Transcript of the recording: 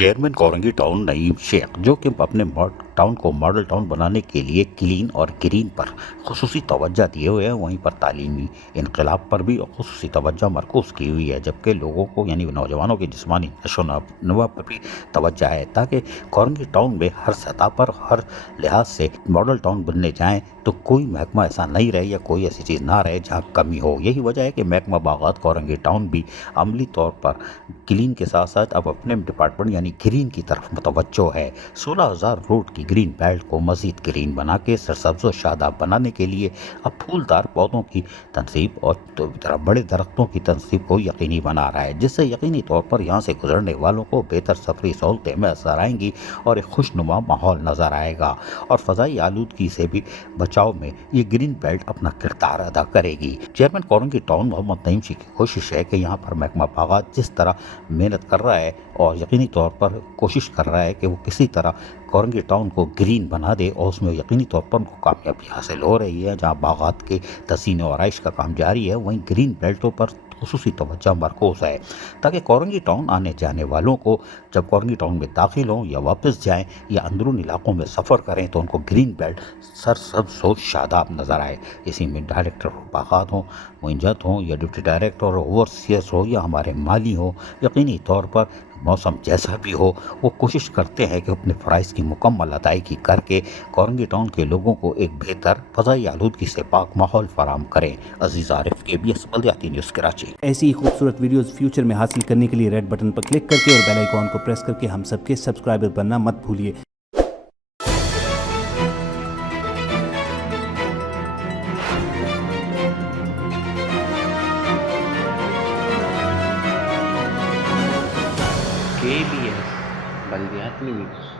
Chairman Korangi town نعیم شیخ، جو کہ اپنے ٹاؤن کو ماڈل ٹاؤن بنانے کے لیے کلین اور گرین پر خصوصی توجہ دیے ہوئے ہیں، وہیں پر تعلیمی انقلاب پر بھی خصوصی توجہ مرکوز کی ہوئی ہے، جبکہ لوگوں کو یعنی نوجوانوں کے جسمانی نشو و نما پر بھی توجہ ہے تاکہ کورنگی ٹاؤن میں ہر سطح پر ہر لحاظ سے ماڈل ٹاؤن بننے جائیں تو کوئی محکمہ ایسا نہیں رہے یا کوئی ایسی چیز نہ رہے جہاں کمی ہو۔ یہی وجہ ہے کہ محکمہ باغات کورنگی ٹاؤن بھی عملی طور پر کلین کے ساتھ ساتھ اب اپنے ڈپارٹمنٹ یعنی گرین کی طرف متوجہ ہے۔ 16,000 روڈ کی گرین بیلٹ کو مزید گرین بنا کے سرسبز و شاداب بنانے کے لیے اب پھولدار پودوں کی تنصیب اور بڑے درختوں کی تنصیب کو یقینی بنا رہا ہے، جس سے یقینی طور پر یہاں سے گزرنے والوں کو بہتر سفری سہولتیں میسر آئیں گی اور ایک خوشنما ماحول نظر آئے گا، اور فضائی آلودگی سے بھی بچاؤ میں یہ گرین بیلٹ اپنا کردار ادا کرے گی۔ چیئرمین کورنگی ٹاؤن محمد نعیم شیخ کی کوشش ہے کہ یہاں پر محکمہ باغات جس طرح محنت کر رہا ہے اور یقینی طور پر کوشش کر رہا ہے کہ وہ کسی طرح کورنگی ٹاؤن کو گرین بنا دے، اور اس میں یقینی طور پر ان کو کامیابی حاصل ہو رہی ہے۔ جہاں باغات کے تزئین و آرائش کا کام جاری ہے، وہیں گرین بیلٹوں پر خصوصی توجہ مرکوز ہے تاکہ کورنگی ٹاؤن آنے جانے والوں کو جب کورنگی ٹاؤن میں داخل ہوں یا واپس جائیں یا اندرون علاقوں میں سفر کریں تو ان کو گرین بیلٹ سرسبز و شاداب نظر آئے۔ اسی میں ڈائریکٹر باغات ہوں، معینجات ہوں یا ڈپٹی ڈائریکٹر اوورسیئرز ہو یا ہمارے مالی ہوں، یقینی طور پر موسم جیسا بھی ہو وہ کوشش کرتے ہیں کہ اپنے فرائض کی مکمل ادائیگی کر کے کورنگی ٹاؤن کے لوگوں کو ایک بہتر فضائی آلودگی سے پاک ماحول فراہم کریں۔ عزیز عارف، KBS بلدیاتی نیوز کراچی۔ ایسی ہی خوبصورت ویڈیوز فیوچر میں حاصل کرنے کے لیے ریڈ بٹن پر کلک کر کے اور بیل آئیکن کو پریس کر کے ہم سب کے سبسکرائبر بننا مت بھولیے۔ KBS بلدیاتی نیوز۔